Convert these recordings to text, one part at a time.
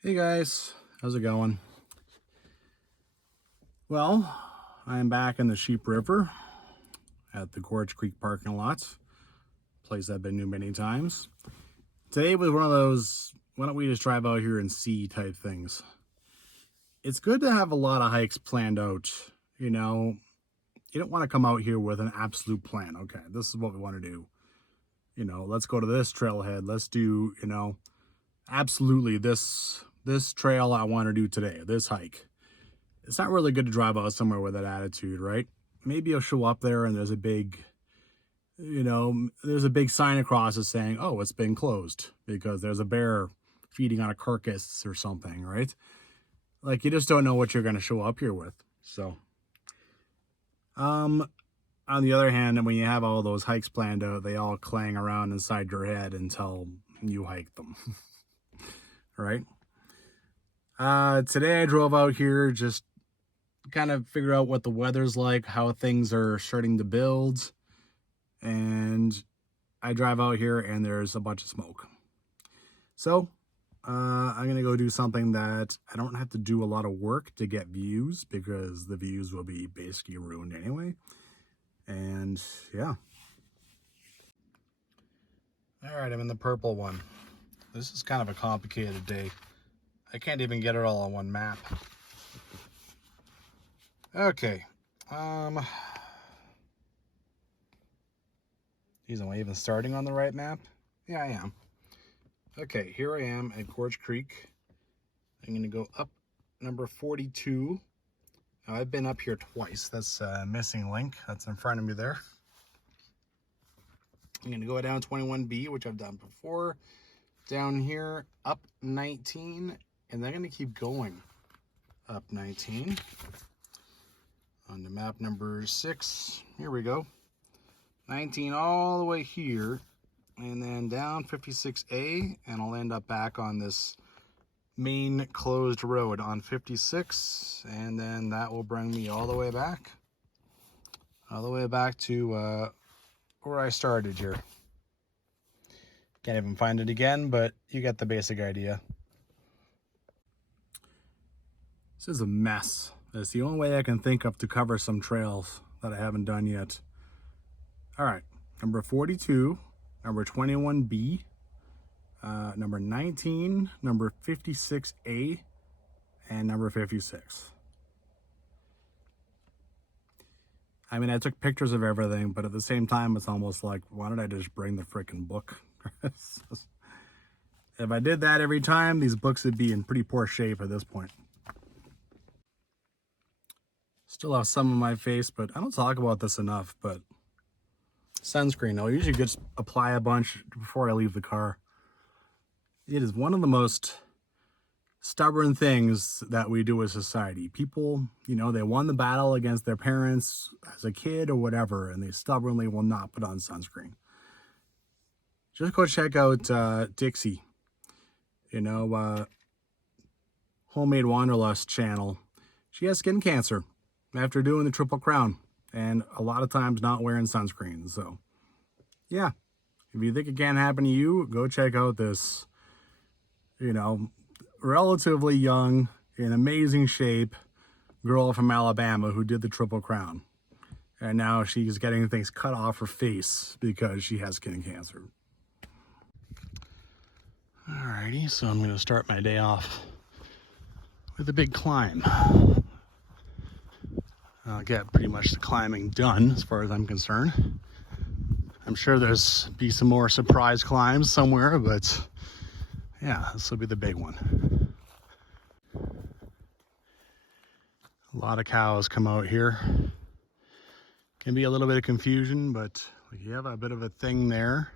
Hey guys, how's it going? Well, I'm back in the Sheep River at the Gorge Creek parking lot, place I've been to many times. Today was one of those, why don't we just drive out here and see type things. It's good to have a lot of hikes planned out, you know. You don't want to come out here with an absolute plan. Okay, this is what we want to do. Let's go to this trailhead. Let's do, absolutely this trail I want to do today, this hike. It's not really good to drive out somewhere with that attitude, right? Maybe you'll show up there and there's a big sign across it saying, oh, it's been closed because there's a bear feeding on a carcass or something, right? Like, you just don't know what you're going to show up here with. So, on the other hand, when you have all those hikes planned out, they all clang around inside your head until you hike them, right? Today I drove out here just kind of figure out what the weather's like, how things are starting to build, and I drive out here and there's a bunch of smoke. So I'm gonna go do something that I don't have to do a lot of work to get views, because the views will be basically ruined anyway. And yeah, all right, I'm in the purple one. This is kind of a complicated day. I can't even get it all on one map. Okay. Geez, am I even starting on the right map? Yeah, I am. Okay, here I am at Gorge Creek. I'm going to go up number 42. Now, I've been up here twice. That's a missing link. That's in front of me there. I'm going to go down 21B, which I've done before. Down here, up 19. And then I'm going to keep going up 19. On to map number 6. Here we go. 19 all the way here. And then down 56A. And I'll end up back on this main closed road on 56, and then that will bring me all the way back to where I started here. Can't even find it again, but you get the basic idea. This is a mess. It's the only way I can think of to cover some trails that I haven't done yet. All right, number 42, number 21B, number 19, number 56A, and number 56. I mean, I took pictures of everything, but at the same time, it's almost like, why don't I just bring the freaking book? If I did that every time, these books would be in pretty poor shape at this point. Still have some on my face, but I don't talk about this enough, but sunscreen, I'll usually just apply a bunch before I leave the car. It is one of the most stubborn things that we do as society. People, they won the battle against their parents as a kid or whatever, and they stubbornly will not put on sunscreen. Just go check out Dixie, Homemade Wanderlust channel. She has skin cancer after doing the Triple Crown, and a lot of times not wearing sunscreen. So yeah, if you think it can't happen to you, go check out this, relatively young, in amazing shape girl from Alabama who did the Triple Crown. And now she's getting things cut off her face because she has skin cancer. Alrighty, so I'm going to start my day off with a big climb. I'll get pretty much the climbing done as far as I'm concerned. I'm sure there's be some more surprise climbs somewhere, but yeah, this will be the big one. A lot of cows come out here. Can be a little bit of confusion, but you have a bit of a thing there,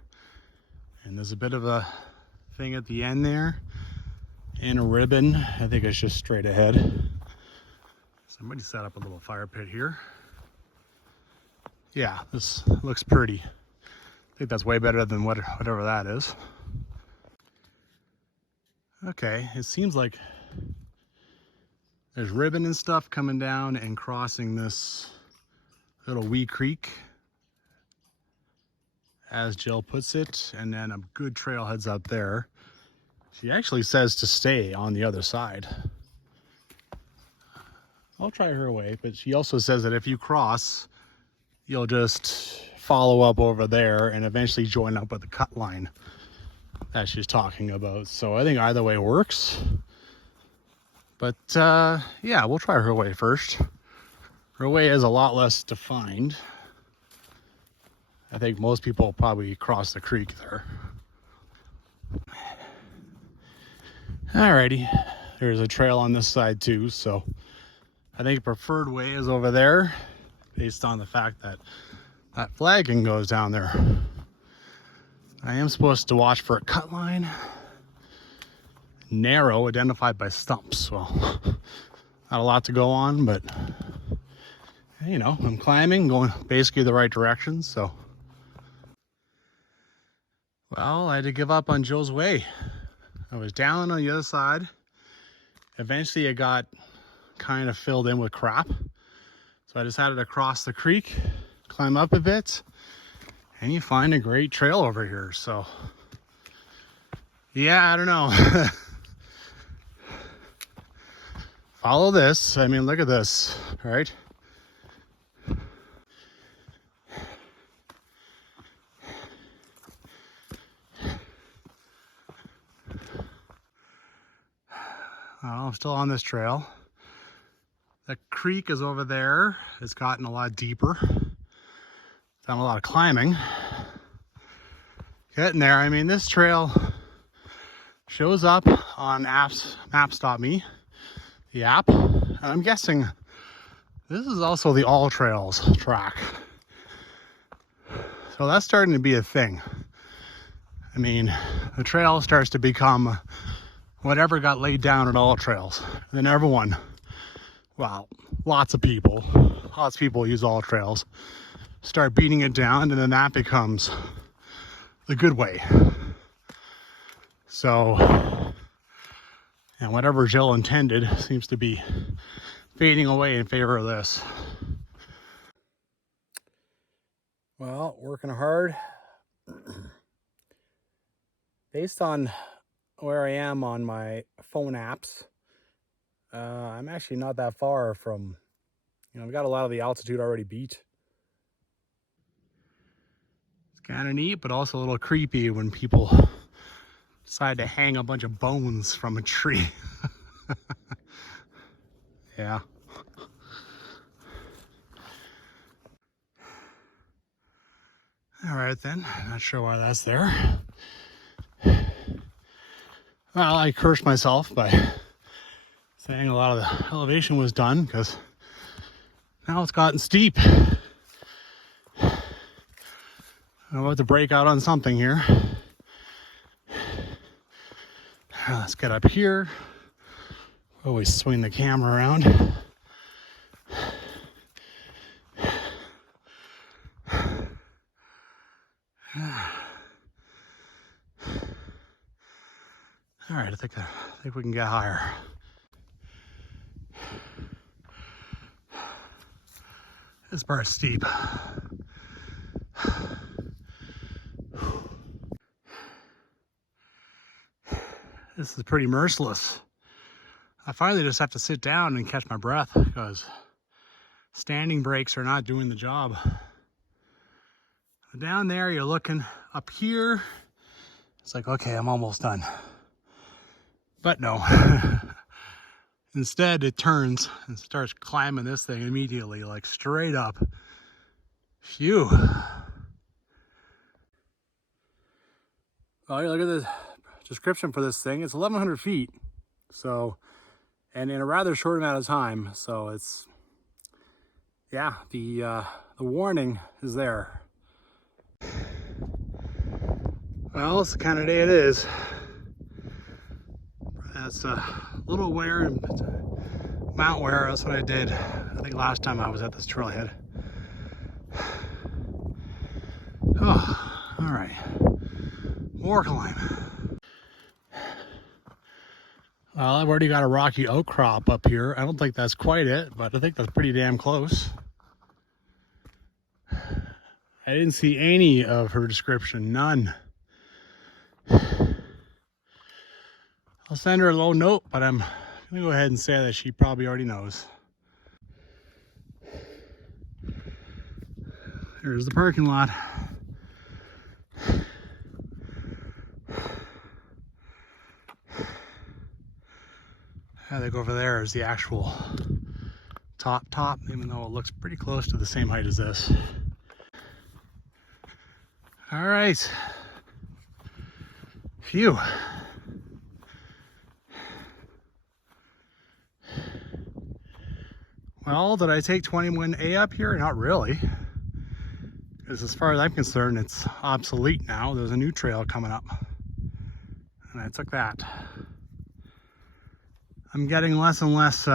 and there's a bit of a thing at the end there, and a ribbon. I think it's just straight ahead. Somebody set up a little fire pit here. Yeah, this looks pretty. I think that's way better than whatever that is. Okay, it seems like there's ribbon and stuff coming down and crossing this little wee creek, as Jill puts it, and then a good trail heads out there. She actually says to stay on the other side. I'll try her way, but she also says that if you cross, you'll just follow up over there and eventually join up with the cut line that she's talking about. So I think either way works. But yeah, we'll try her way first. Her way is a lot less defined. I think most people probably cross the creek there. Alrighty, there's a trail on this side too, so I think preferred way is over there based on the fact that that flagging goes down there. I am supposed to watch for a cut line. Narrow, identified by stumps. Well, not a lot to go on, but you know, I'm climbing, going basically the right direction, so. Well, I had to give up on Joe's way. I was down on the other side. Eventually it got kind of filled in with crap. So I decided to cross the creek, climb up a bit, and you find a great trail over here. So yeah, I don't know. Follow this. I mean, look at this, right? Well, I'm still on this trail. The creek is over there. It's gotten a lot deeper. Done a lot of climbing. Getting there. I mean, this trail shows up on Maps.me, the app. And I'm guessing this is also the All Trails track. So that's starting to be a thing. I mean, the trail starts to become whatever got laid down at All Trails. And then everyone, well, lots of people use All Trails, start beating it down, and then that becomes the good way. So, and whatever Jill intended seems to be fading away in favor of this. Well, working hard. Based on where I am on my phone apps, I'm actually not that far from, you know, I've got a lot of the altitude already beat. It's kind of neat, but also a little creepy when people decide to hang a bunch of bones from a tree. Yeah. All right then, not sure why that's there. Well, I cursed myself by saying a lot of the elevation was done because now it's gotten steep. I'm about to break out on something here. Let's get up here. Always swing the camera around. All right, I think we can get higher. This part's steep. This is pretty merciless. I finally just have to sit down and catch my breath because standing brakes are not doing the job. Down there, you're looking up here. It's like, okay, I'm almost done. But no. Instead, it turns and starts climbing this thing immediately, like straight up. Phew. Oh, look at the description for this thing. It's 1,100 feet. So, and in a rather short amount of time. So it's, yeah, the warning is there. Well, it's the kind of day it is. That's a little ware and Mount Ware. That's what I did, I think, last time I was at this trailhead. Oh, all right. More climb. Well, I've already got a rocky outcrop up here. I don't think that's quite it, but I think that's pretty damn close. I didn't see any of her description, none. I'll send her a little note, but I'm gonna go ahead and say that she probably already knows. Here's the parking lot. I think over there is the actual top, even though it looks pretty close to the same height as this. All right. Phew. Well, did I take 21A up here? Not really. Because as far as I'm concerned, it's obsolete now. There's a new trail coming up. And I took that. I'm getting less and less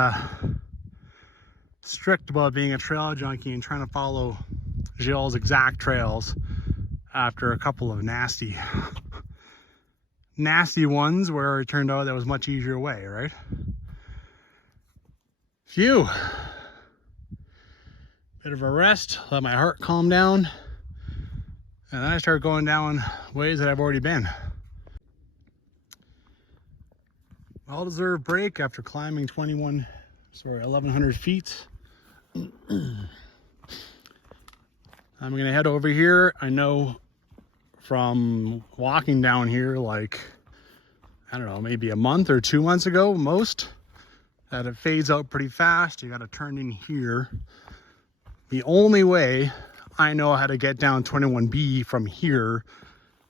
strict about being a trail junkie and trying to follow Gilles' exact trails after a couple of nasty ones where it turned out that was a much easier way, right? Phew. Bit of a rest, let my heart calm down, and then I start going down ways that I've already been. Well-deserved break after climbing 1,100 feet. I'm gonna head over here. I know from walking down here, like, I don't know, maybe a month or 2 months ago, most, that it fades out pretty fast. You gotta turn in here. The only way I know how to get down 21B from here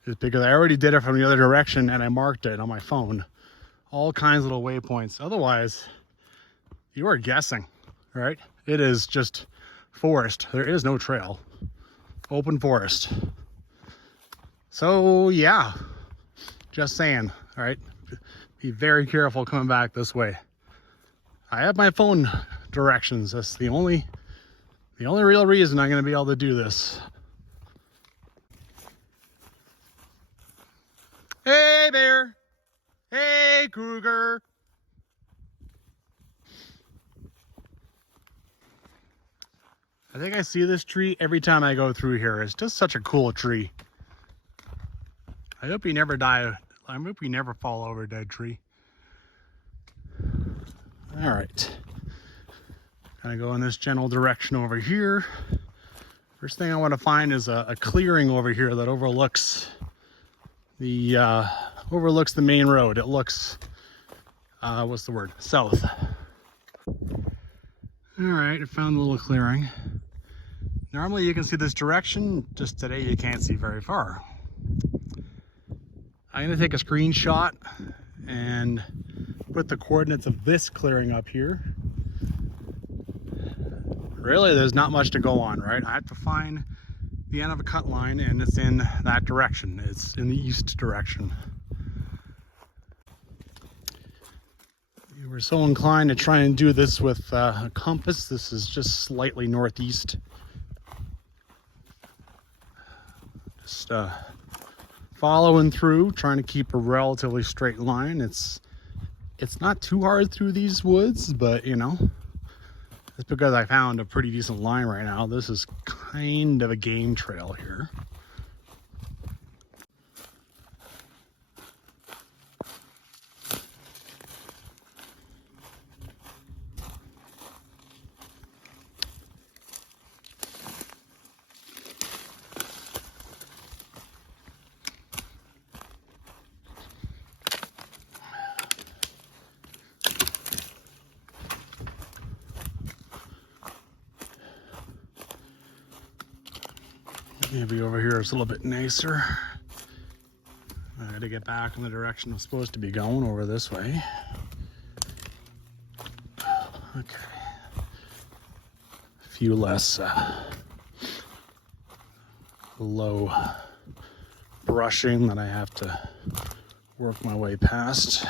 is because I already did it from the other direction and I marked it on my phone. All kinds of little waypoints. Otherwise, you are guessing, right? It is just forest. There is no trail. Open forest. So yeah, just saying, all right? Be very careful coming back this way. I have my phone directions. That's the only real reason I'm gonna be able to do this. Hey bear. Hey cougar. I think I see this tree every time I go through here. It's just such a cool tree. I hope you never die. I hope you never fall over a dead tree. All right. Gonna go in this general direction over here. First thing I want to find is a clearing over here that overlooks the main road. It looks, what's the word? South. All right, I found a little clearing. Normally you can see this direction, just today you can't see very far. I'm gonna take a screenshot and put the coordinates of this clearing up here. Really, there's not much to go on, right? I have to find the end of a cut line and it's in that direction. It's in the east direction. We were so inclined to try and do this with a compass. This is just slightly northeast. Just following through, trying to keep a relatively straight line. It's not too hard through these woods, but you know, it's because I found a pretty decent line right now. This is kind of a game trail here. Maybe over here it's a little bit nicer. I gotta get back in the direction I'm supposed to be going, over this way. Okay. A few less low brushing that I have to work my way past.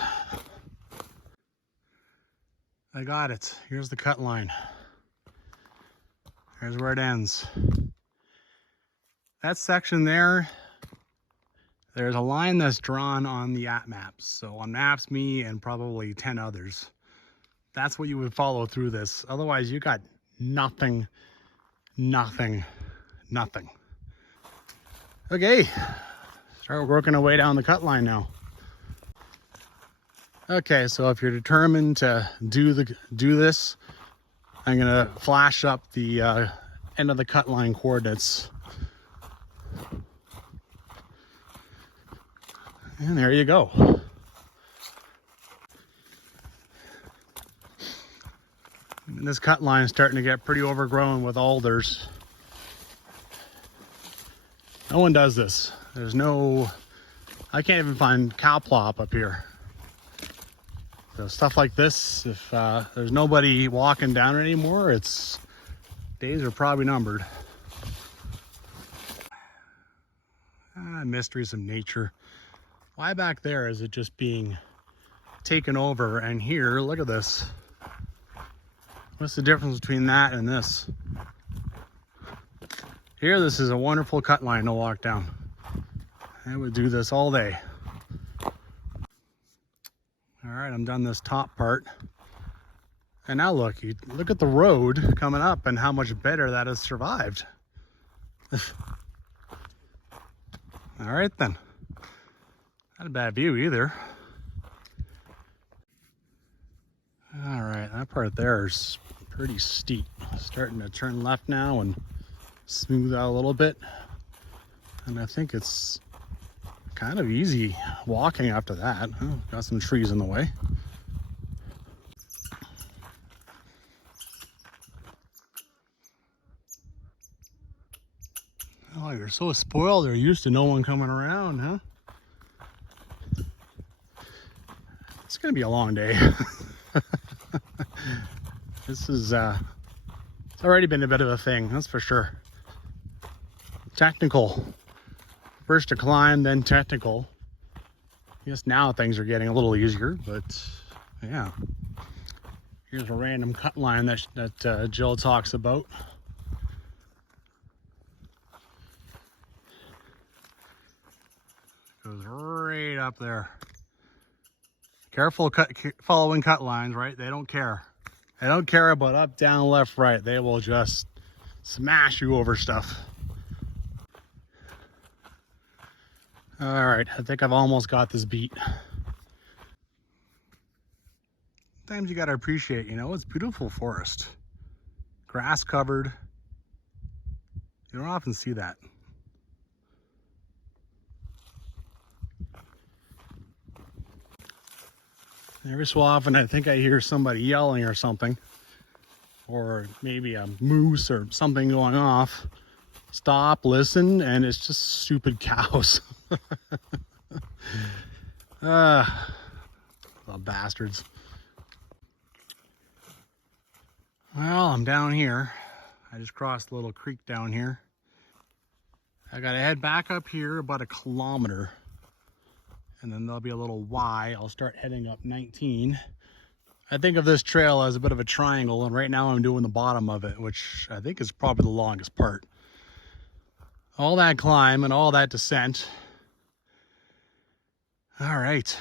I got it. Here's the cut line. Here's where it ends. That section there, there's a line that's drawn on the app maps. So on Maps.me and probably 10 others. That's what you would follow through this. Otherwise you got nothing. Okay, start working our way down the cut line now. Okay, so if you're determined to do this, I'm gonna flash up the end of the cut line coordinates. And there you go. And this cut line is starting to get pretty overgrown with alders. No one does this. There's no, I can't even find cow plop up here. So stuff like this, if there's nobody walking down it anymore, it's days are probably numbered. Mysteries of nature. Why back there is it just being taken over, and here, look at this. What's the difference between that and this? Here, this is a wonderful cut line to walk down. I would do this all day. All right, I'm done this top part. And now look at the road coming up and how much better that has survived. All right then. Not a bad view either. All right, that part there is pretty steep. Starting to turn left now and smooth out a little bit. And I think it's kind of easy walking after that. Oh, got some trees in the way. Oh, you're so spoiled. You're used to no one coming around, huh? It's gonna be a long day. This is it's already been a bit of a thing, that's for sure. Technical. First to climb, then technical. Yes, now things are getting a little easier, but yeah. Here's a random cut line that Jill talks about. Goes right up there. Careful following cut lines, right? They don't care. They don't care about up, down, left, right. They will just smash you over stuff. All right, I think I've almost got this beat. Sometimes you gotta appreciate, it's beautiful forest. Grass covered. You don't often see that. Every so often I think I hear somebody yelling or something, or maybe a moose or something going off. Stop, listen, and it's just stupid cows. The bastards. Well, I'm down here. I just crossed a little creek down here. I gotta head back up here about 1 kilometer. And then there'll be a little Y. I'll start heading up 19. I think of this trail as a bit of a triangle, and right now I'm doing the bottom of it, which I think is probably the longest part. All that climb and all that descent. All right.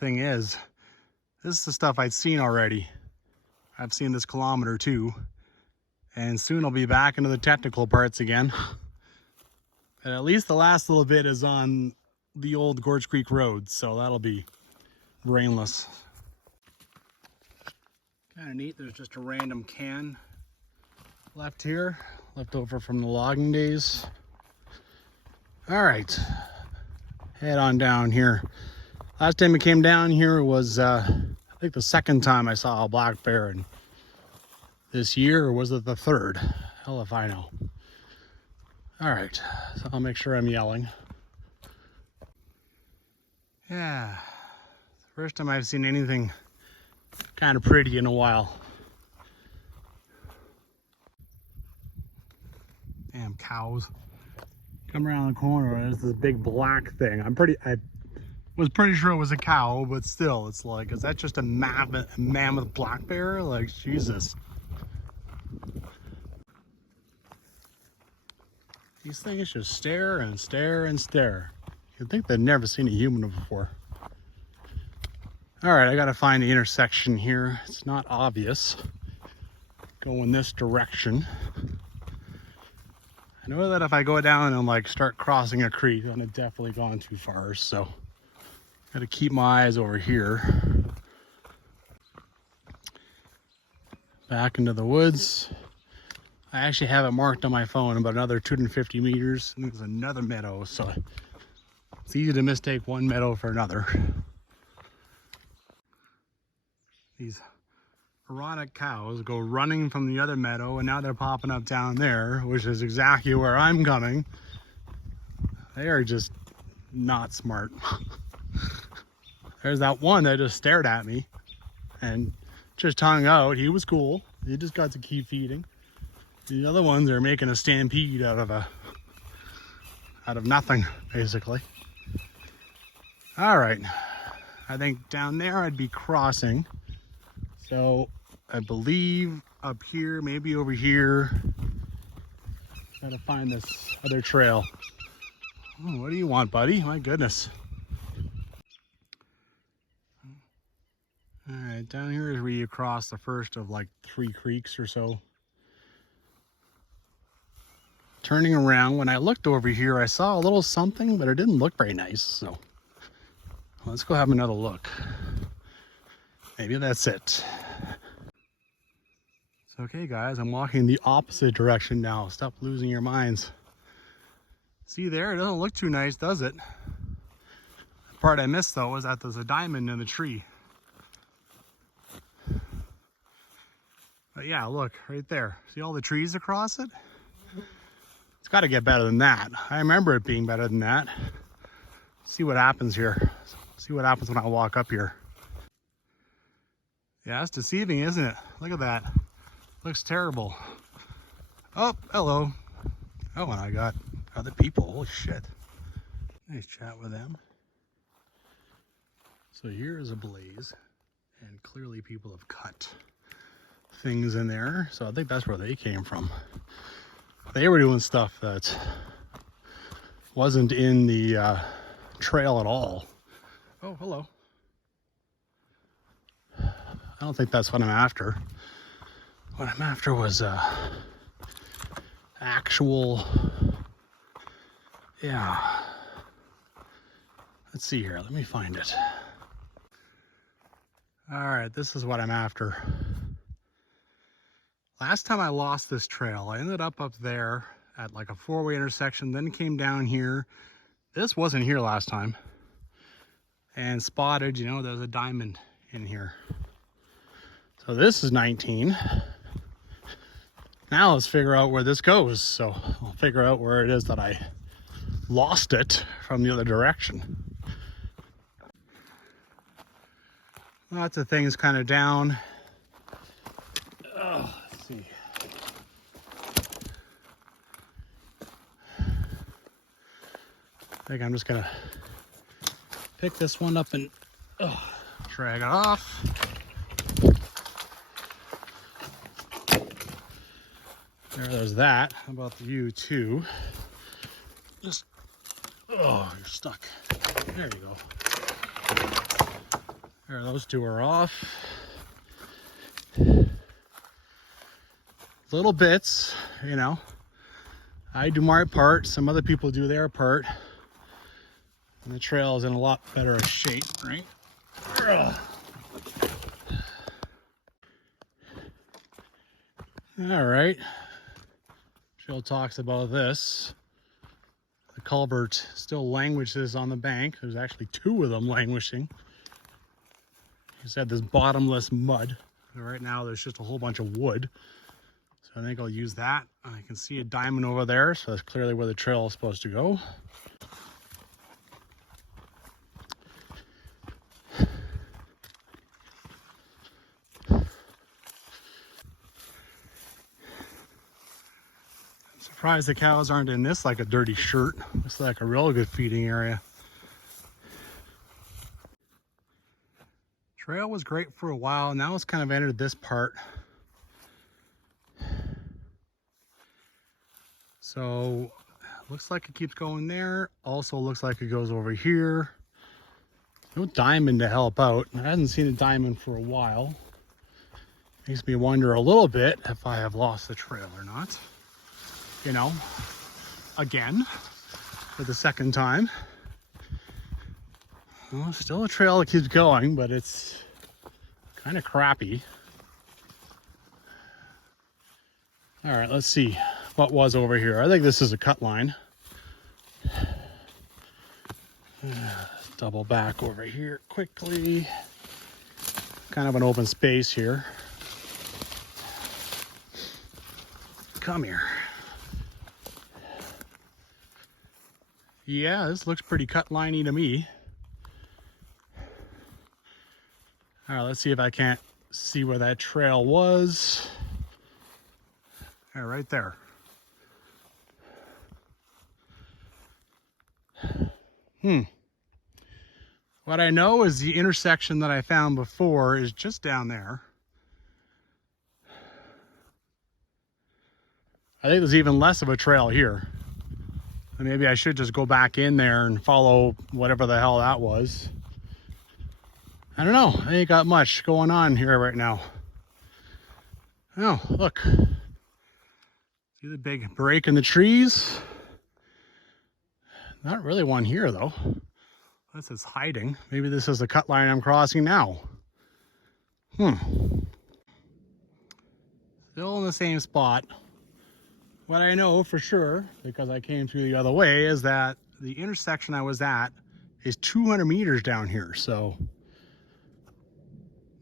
Thing is, this is the stuff I'd seen already. I've seen this kilometer too. And soon I'll be back into the technical parts again. And at least the last little bit is on the old Gorge Creek Road, so that'll be rainless. Kind of neat, there's just a random can left here, left over from the logging days. All right, head on down here. Last time I came down here was, I think the second time I saw a black bear, and this year, or was it the third? Hell if I know. All right, so I'll make sure I'm yelling. Yeah, first time I've seen anything kind of pretty in a while. Damn cows. Come around the corner, there's this big black thing. I was pretty sure it was a cow, but still, it's like, is that just a mammoth black bear? Like, Jesus. These things just stare and stare and stare. You'd think they'd never seen a human before. All right, I gotta find the intersection here. It's not obvious. Go in this direction. I know that if I go down and like start crossing a creek, then I've definitely gone too far, so Gotta keep my eyes over here. Back into the woods. I actually have it marked on my phone about another 250 meters. And there's another meadow, so it's easy to mistake one meadow for another. These Ironic cows go running from the other meadow, and now they're popping up down there, which is exactly where I'm coming. They are just not smart. There's that one that just stared at me and just hung out. He was cool. He just got to keep feeding. The other ones are making a stampede out of nothing, basically. All right, I think down there I'd be crossing. So I believe up here, maybe over here. Gotta find this other trail. Oh, what do you want, buddy? My goodness. All right, down here is where you cross the first of like 3 creeks or so. Turning around, when I looked over here, I saw a little something, but it didn't look very nice. So let's go have another look. Maybe that's it. It's okay, guys. I'm walking the opposite direction now. Stop losing your minds. See there? It doesn't look too nice, does it? The part I missed, though, was that there's a diamond in the tree. But yeah, look, right there. See all the trees across it? It's got to get better than that. I remember it being better than that. See what happens here. See what happens when I walk up here. Yeah, it's deceiving, isn't it? Look at that. Looks terrible. Oh, hello. Oh, and I got other people. Holy shit. Nice chat with them. So here is a blaze, and clearly people have cut things in there. So I think that's where they came from. They were doing stuff that wasn't in the trail at all. Oh, hello. I don't think that's what I'm after. What I'm after was actual, yeah. Let's see here, let me find it. All right, this is what I'm after. Last time I lost this trail, I ended up there at like a 4-way intersection, then came down here. This wasn't here last time. And spotted, you know, there's a diamond in here. So this is 19. Now let's figure out where this goes. So I'll figure out where it is that I lost it from the other direction. Lots of things kind of down. Oh, let's see. I think I'm just gonna pick this one up and drag it off. There's that. How about the view too? Just, oh, you're stuck. There you go. There, those two are off. Little bits, you know. I do my part. Some other people do their part. And the trail is in a lot better shape, right? All right. Trail talks about this. The culvert still languishes on the bank. There's actually 2 of them languishing. He said this bottomless mud. Right now there's just a whole bunch of wood. So I think I'll use that. I can see a diamond over there, so that's clearly where the trail is supposed to go. Surprised the cows aren't in this like a dirty shirt. Looks like a real good feeding area. Trail was great for a while. Now it's kind of entered this part. So looks like it keeps going there. Also looks like it goes over here. No diamond to help out. I haven't seen a diamond for a while. Makes me wonder a little bit if I have lost the trail or not. You know, again, for the second time. Well, still a trail that keeps going, but it's kind of crappy. All right, let's see what was over here. I think this is a cut line. Double back over here quickly. Kind of an open space here. Come here. Yeah, this looks pretty cut liney to me. All right, let's see if I can't see where that trail was. Yeah, right there. What I know is the intersection that I found before is just down there. I think there's even less of a trail here. And maybe I should just go back in there and follow whatever the hell that was. I don't know. I ain't got much going on here right now. Oh, look. See the big break in the trees? Not really one here, though. This is hiding. Maybe this is the cut line I'm crossing now. Still in the same spot. What I know for sure, because I came through the other way, is that the intersection I was at is 200 meters down here. So,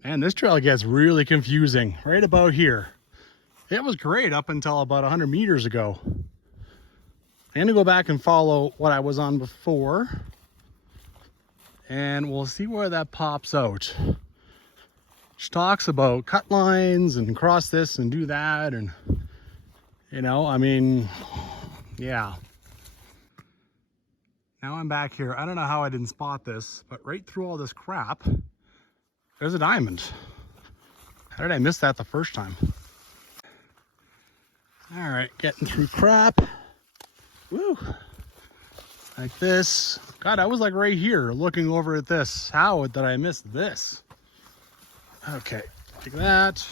man, this trail gets really confusing right about here. It was great up until about 100 meters ago. I'm gonna go back and follow what I was on before, and we'll see where that pops out. She talks about cut lines and cross this and do that, and you know, I mean, yeah. Now I'm back here. I don't know how I didn't spot this, but right through all this crap, there's a diamond. How did I miss that the first time? All right, getting through crap. Woo. Like this. God, I was like right here looking over at this. How did I miss this? Okay, like that.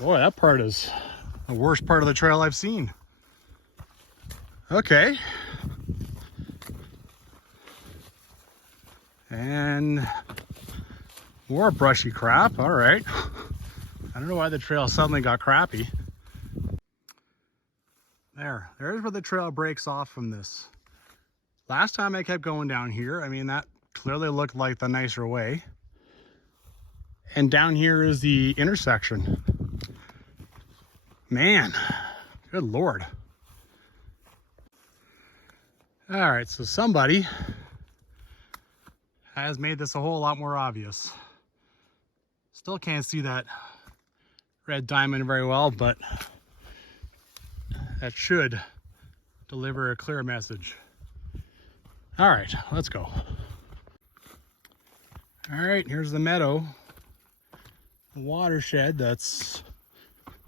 Boy, that part is the worst part of the trail I've seen. Okay. And more brushy crap. All right. I don't know why the trail suddenly got crappy. There's where the trail breaks off from this. Last time I kept going down here, I mean, that clearly looked like the nicer way. And down here is the intersection. Man, good Lord. All right, so somebody has made this a whole lot more obvious. Still can't see that red diamond very well, but that should deliver a clear message. All right, let's go. All right, here's the meadow, the watershed. That's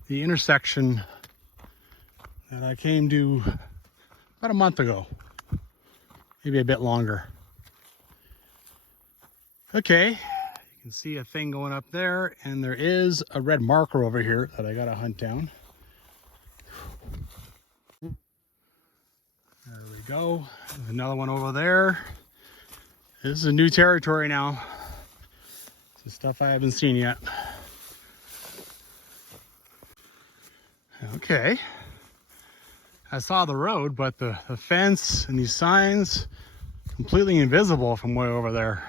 the intersection that I came to about a month ago, maybe a bit longer. Okay, you can see a thing going up there, and there is a red marker over here that I gotta hunt down. There we go. There's another one over there. This is a new territory now. This is stuff I haven't seen yet. Okay. I saw the road, but the fence and these signs completely invisible from way over there.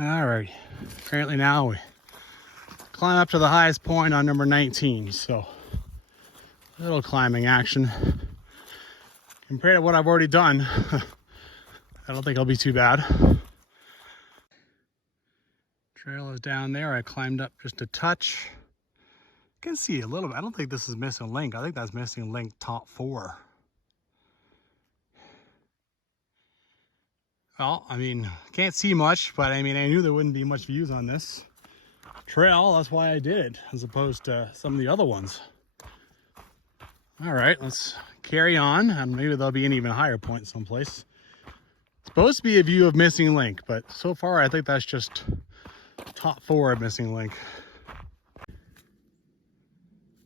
All right. Apparently now we climb up to the highest point on number 19. So a little climbing action. Compared to what I've already done, I don't think it'll be too bad. Trail is down there. I climbed up just a touch. You can see a little bit. I don't think this is missing link. I think that's missing link top 4. Well, I mean, can't see much, but I mean, I knew there wouldn't be much views on this trail. That's why I did it, as opposed to some of the other ones. All right, let's carry on, and maybe there'll be an even higher point someplace. It's supposed to be a view of missing link, but so far I think that's just top 4 of missing link.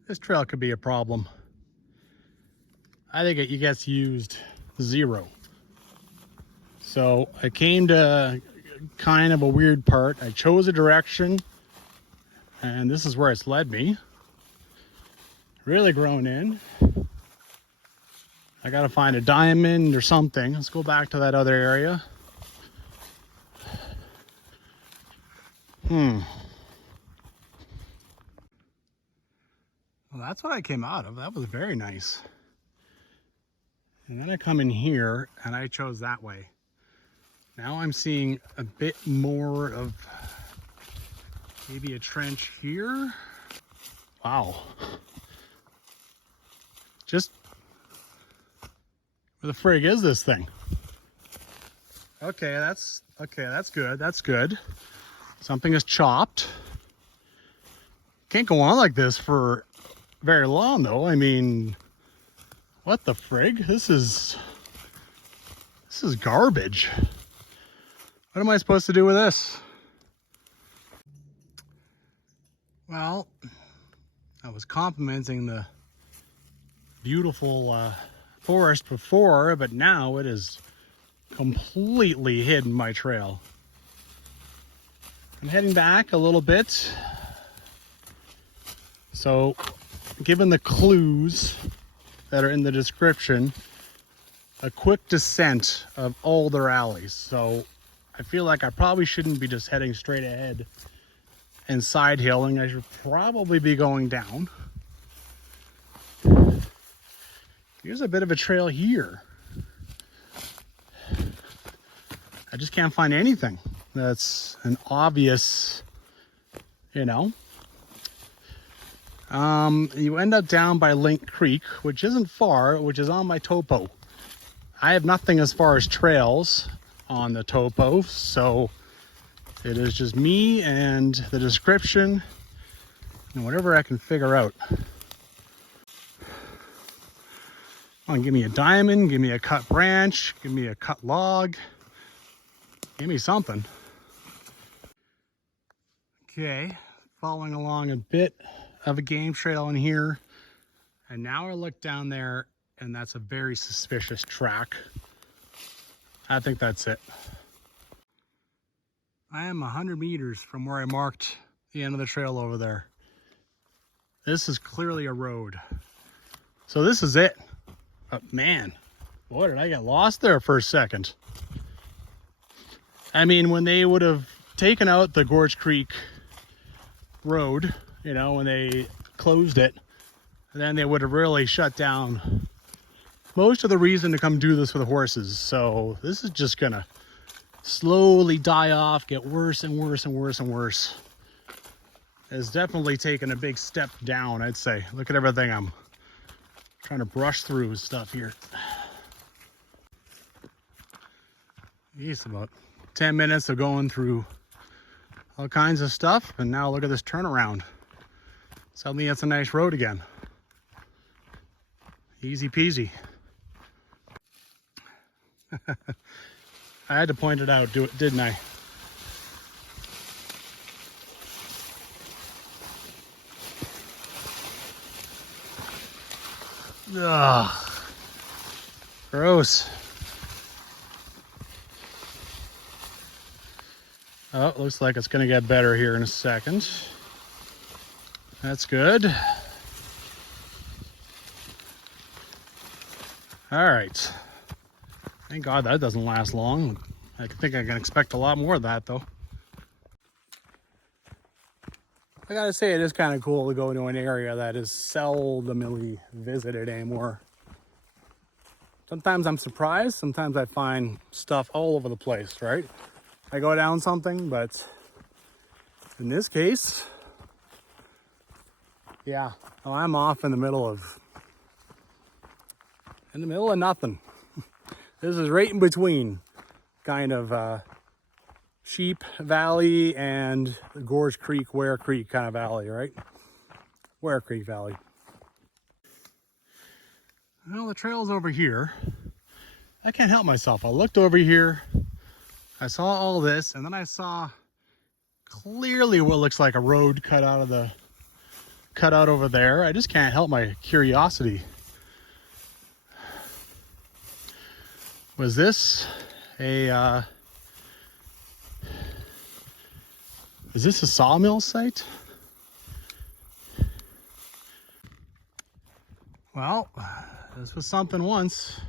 This trail could be a problem. I think it gets used 0. So I came to kind of a weird part. I chose a direction, and this is where it's led me. Really grown in. I gotta find a diamond or something. Let's go back to that other area. Well, that's what I came out of. That was very nice. And then I come in here and I chose that way. Now I'm seeing a bit more of maybe a trench here. Wow. Just where the frig is this thing? Okay, that's good. That's good. Something is chopped. Can't go on like this for very long though. I mean, what the frig? This is garbage. What am I supposed to do with this? Well, I was complimenting the beautiful forest before, but now it is completely hidden my trail. I'm heading back a little bit. So, given the clues that are in the description, a quick descent of all their alleys. So I feel like I probably shouldn't be just heading straight ahead and side hilling. I should probably be going down. Here's a bit of a trail here. I just can't find anything that's an obvious, you know. You end up down by Link Creek, which isn't far, which is on my topo. I have nothing as far as trails on the topo, so it is just me and the description and whatever I can figure out. Come on, give me a diamond, give me a cut branch, give me a cut log, give me something. Okay, following along a bit of a game trail in here, and now I look down there and that's a very suspicious track. I think that's it. I am 100 meters from where I marked the end of the trail over there. This is clearly a road. So this is it. Man, boy, did I get lost there for a second. I mean, when they would have taken out the Gorge Creek road, you know, when they closed it, then they would have really shut down most of the reason to come do this with the horses. So this is just gonna slowly die off, get worse and worse and worse and worse. It's definitely taken a big step down, I'd say. Look at everything I'm trying to brush through stuff here. It's about 10 minutes of going through all kinds of stuff, and now look at this turnaround. Suddenly it's a nice road again. Easy peasy. I had to point it out, didn't I? Ugh. Gross. Oh, looks like it's gonna get better here in a second. That's good. All right. Thank God that doesn't last long. I think I can expect a lot more of that though. I gotta say, it is kind of cool to go into an area that is seldomly visited anymore. Sometimes I'm surprised, sometimes I find stuff all over the place, right? I go down something, but in this case, yeah, well, I'm off in the middle of nothing. This is right in between kind of Sheep Valley and Gorge Creek, Ware Creek kind of valley, right? Ware Creek Valley. Well, the trail's over here. I can't help myself. I looked over here, I saw all this, and then I saw clearly what looks like a road cut out over there. I just can't help my curiosity. Was this is this a sawmill site? Well, this was something once.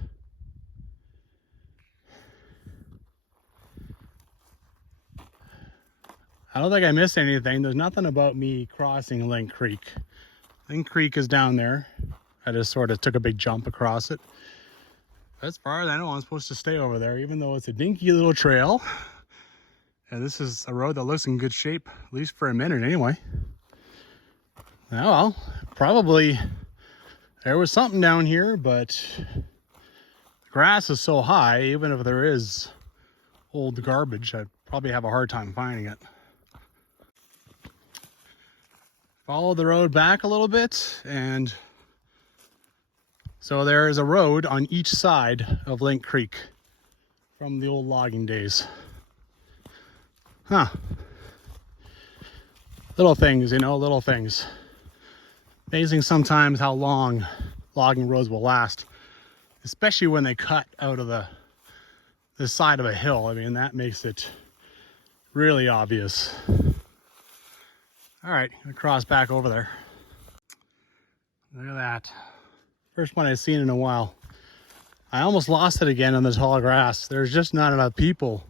I don't think I missed anything. There's nothing about me crossing Link Creek. Link Creek is down there. I just sort of took a big jump across it. As far as I know, I'm supposed to stay over there, even though it's a dinky little trail. And this is a road that looks in good shape, at least for a minute anyway. Oh well, probably there was something down here, but the grass is so high, even if there is old garbage, I'd probably have a hard time finding it. Follow the road back a little bit, and so there is a road on each side of Link Creek from the old logging days. Huh. Little things, you know, little things. Amazing sometimes how long logging roads will last, especially when they cut out of the side of a hill. I mean, that makes it really obvious. All right, I'm gonna cross back over there. Look at that. First one I've seen in a while. I almost lost it again on the tall grass. There's just not enough people,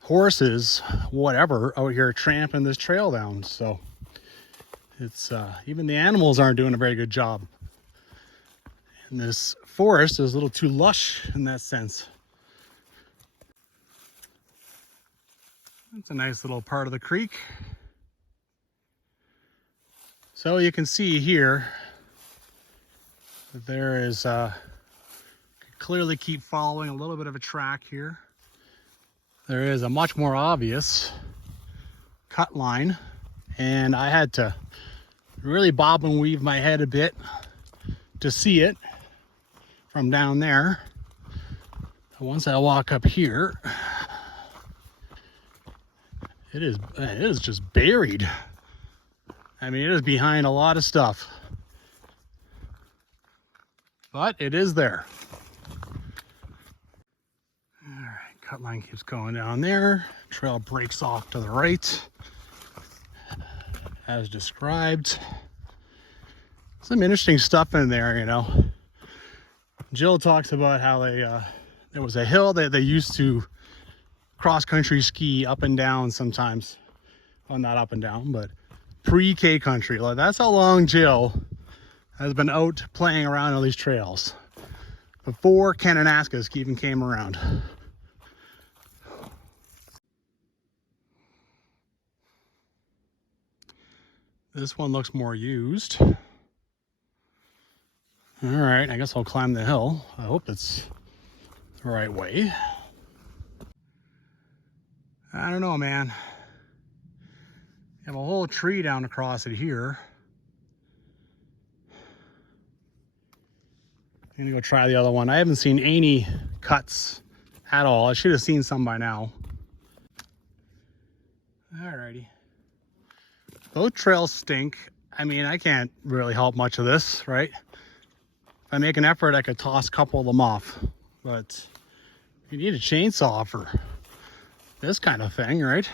horses, whatever, out here tramping this trail down. So it's, even the animals aren't doing a very good job. And this forest is a little too lush in that sense. It's a nice little part of the creek. So you can see here that there is, clearly keep following a little bit of a track here. There is a much more obvious cut line, and I had to really bob and weave my head a bit to see it from down there. Once I walk up here, it is just buried. I mean, it is behind a lot of stuff, but it is there. All right, cut line keeps going down there. Trail breaks off to the right, as described. Some interesting stuff in there, you know. Jill talks about how there was a hill that they used to cross-country ski up and down sometimes. Well, not up and down, but pre-K country. Like, that's how long Jill has been out playing around on these trails, before Kananaskis even came around. This one looks more used. All right, I guess I'll climb the hill. I hope it's the right way. I don't know, man. You have a whole tree down across it here. I'm gonna go try the other one. I haven't seen any cuts at all. I should have seen some by now. Alrighty. Both trails stink. I mean, I can't really help much of this, right? If I make an effort, I could toss a couple of them off. But you need a chainsaw for this kind of thing, right?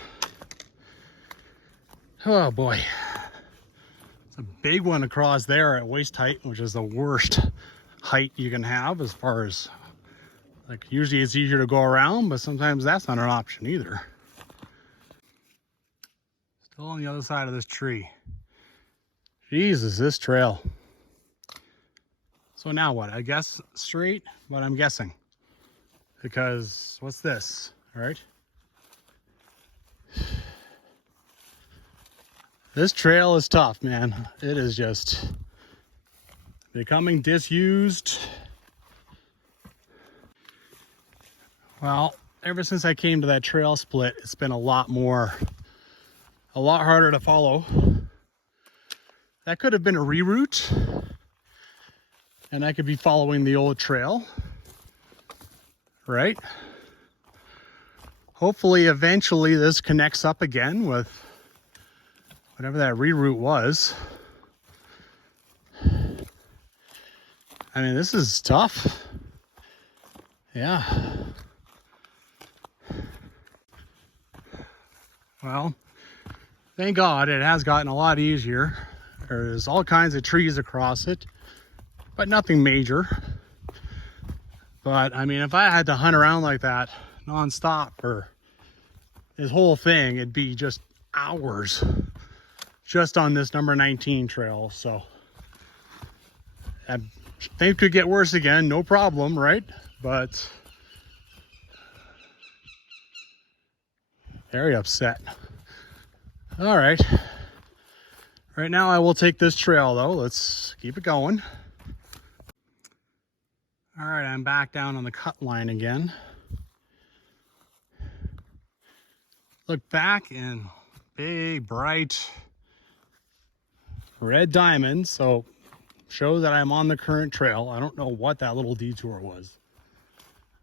Oh boy. It's a big one across there at waist height, which is the worst height you can have as far as, like, usually it's easier to go around, but sometimes that's not an option either. Still on the other side of this tree. Jesus, this trail. So now what? I guess straight, but I'm guessing. Because what's this, all right? This trail is tough, man. It is just becoming disused. Well, ever since I came to that trail split, it's been a lot harder to follow. That could have been a reroute, and I could be following the old trail, right? Hopefully, eventually this connects up again with whatever that reroute was. I mean, this is tough. Yeah. Well, thank God it has gotten a lot easier. There's all kinds of trees across it, but nothing major. But I mean, if I had to hunt around like that nonstop for this whole thing, it'd be just hours just on this number 19 trail. So things could get worse again, no problem, right? But very upset. All right. Right now I will take this trail though. Let's keep it going. All right, I'm back down on the cut line again. Look back and big, bright red diamond. So shows that I'm on the current trail. I don't know what that little detour was.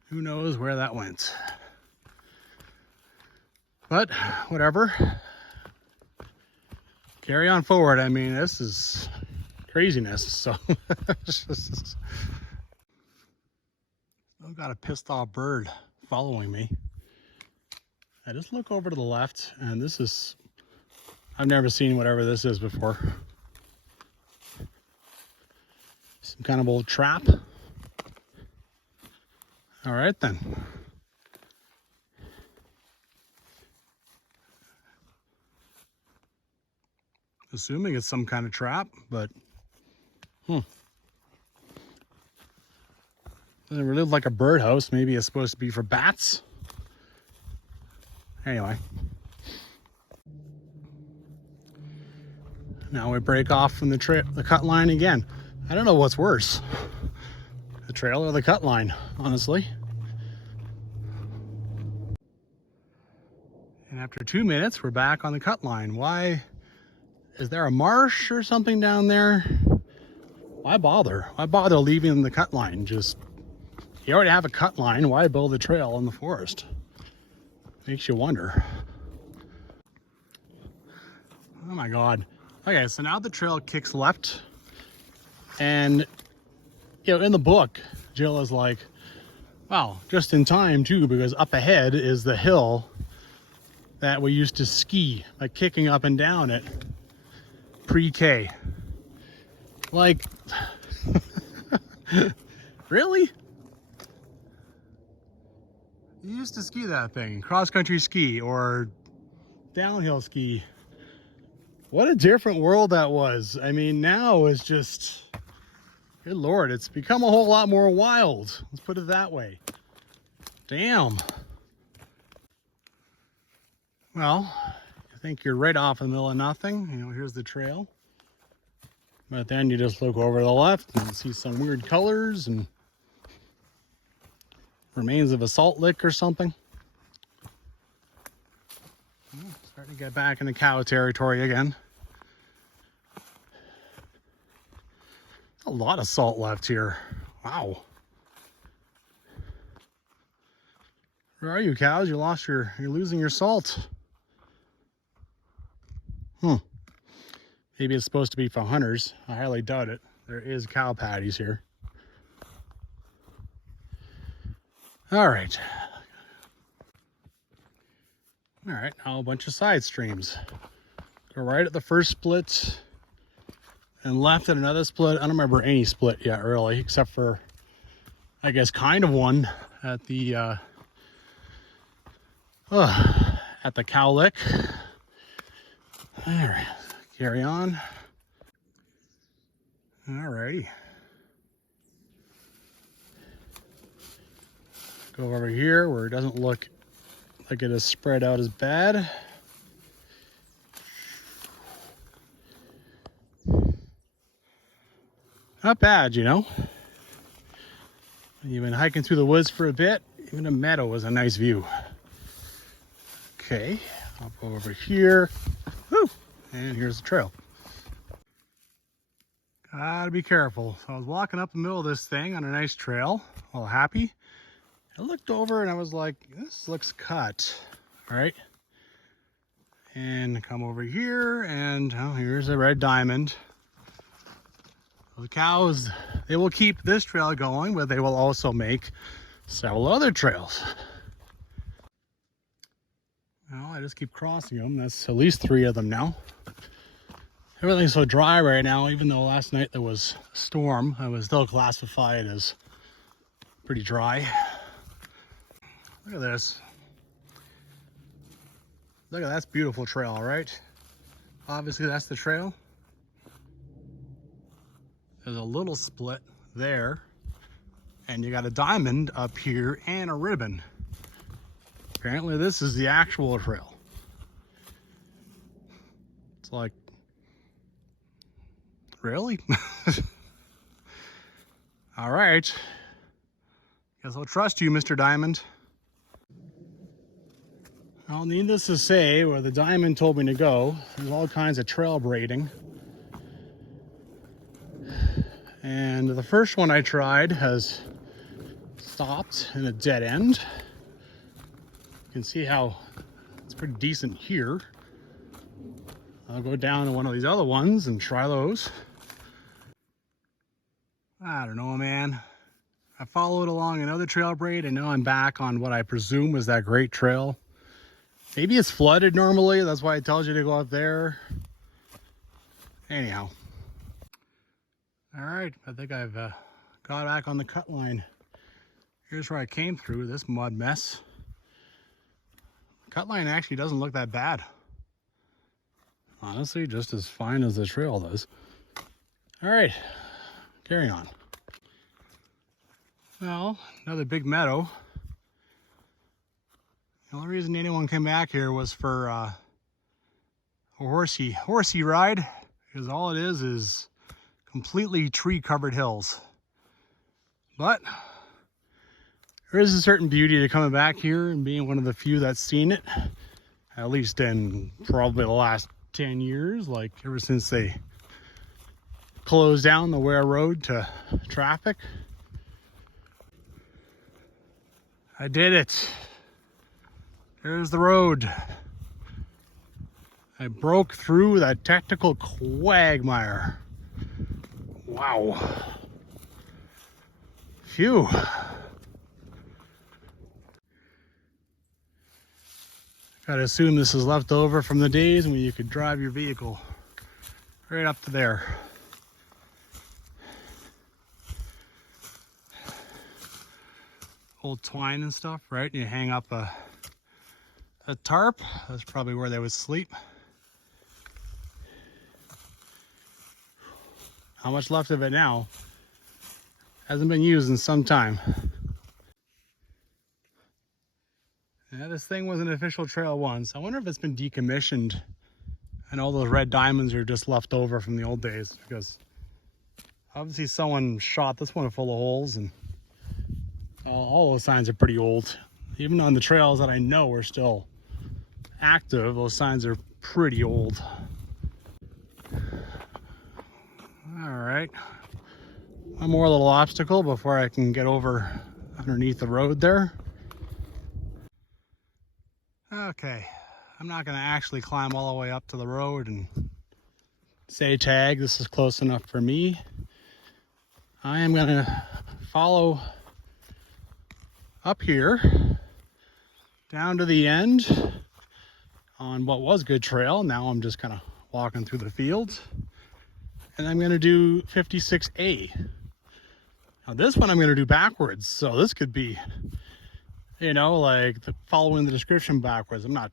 Who knows where that went? But whatever. Carry on forward. I mean, this is craziness. So I've got a pissed off bird following me. I just look over to the left, and this is, I've never seen whatever this is before. Some kind of old trap. All right then. Assuming it's some kind of trap, but doesn't really look like a birdhouse. Maybe it's supposed to be for bats. Anyway. Now we break off from the cut line again. I don't know what's worse, the trail or the cut line, honestly. And after 2 minutes, we're back on the cut line. Why? Is there a marsh or something down there? Why bother? Why bother leaving the cut line? Just, you already have a cut line. Why build a trail in the forest? Makes you wonder. Oh my God. Okay, so now the trail kicks left. And, you know, in the book, Jill is like, wow, just in time too, because up ahead is the hill that we used to ski, like kicking up and down it pre-K. Like, really? You used to ski that thing, cross-country ski or downhill ski. What a different world that was. I mean, now it's just, good Lord, it's become a whole lot more wild. Let's put it that way. Damn. Well, I think you're right off in the middle of nothing. You know, here's the trail. But then you just look over to the left and see some weird colors and remains of a salt lick or something. Starting to get back into cow territory again. A lot of salt left here. Wow. Where are you, cows? You're losing your salt. Maybe it's supposed to be for hunters. I highly doubt it. There is cow patties here. All right. All right, now a bunch of side streams. Go right at the first split and left at another split. I don't remember any split yet, really, except for, I guess, kind of one at the cow lick. All right, carry on. All righty. Go over here where it doesn't look like it is spread out as bad. Not bad, you know. You've been hiking through the woods for a bit. Even a meadow was a nice view. Okay, I'll go over here. Woo! And here's the trail. Gotta be careful. So I was walking up the middle of this thing on a nice trail, all happy. I looked over and I was like, this looks cut. All right. And come over here and here's a red diamond. The cows, they will keep this trail going, but they will also make several other trails. Well, I just keep crossing them. That's at least 3 of them now. Everything's so dry right now, even though last night there was a storm, I was still classified as pretty dry. Look at this. Look at that beautiful trail, right? Obviously that's the trail. There's a little split there, and you got a diamond up here and a ribbon. Apparently this is the actual trail. It's like, really? All right. Guess I'll trust you, Mr. Diamond. Well, needless to say, where the diamond told me to go, there's all kinds of trail braiding. And the first one I tried has stopped in a dead end. You can see how it's pretty decent here. I'll go down to one of these other ones and try those. I don't know, man. I followed along another trail braid, and now I'm back on what I presume was that great trail. Maybe it's flooded normally, that's why it tells you to go out there. Anyhow. All right, I think I've got back on the cut line. Here's where I came through this mud mess. Cut line actually doesn't look that bad. Honestly, just as fine as the trail does. All right, carry on. Well, another big meadow. The only reason anyone came back here was for a horsey ride, because all it is completely tree-covered hills. But there is a certain beauty to coming back here and being one of the few that's seen it, at least in probably the last 10 years, like ever since they closed down the Ware Road to traffic. I did it. There's the road. I broke through that technical quagmire. Wow. Phew. Gotta assume this is left over from the days when you could drive your vehicle right up to there. Old twine and stuff, right? You hang up a tarp. That's probably where they would sleep. How much left of it now? Hasn't been used in some time. Yeah, this thing was an official trail once. I wonder if it's been decommissioned and all those red diamonds are just left over from the old days, because obviously someone shot this one full of holes, and all those signs are pretty old. Even on the trails that I know are still active, those signs are pretty old. All right, one more little obstacle before I can get over underneath the road there. Okay, I'm not gonna actually climb all the way up to the road and say, tag, this is close enough for me. I am gonna follow up here down to the end on what was good trail. Now I'm just kind of walking through the fields, and I'm going to do 56A. Now this one I'm going to do backwards, so this could be, you know, like following the description backwards. I'm not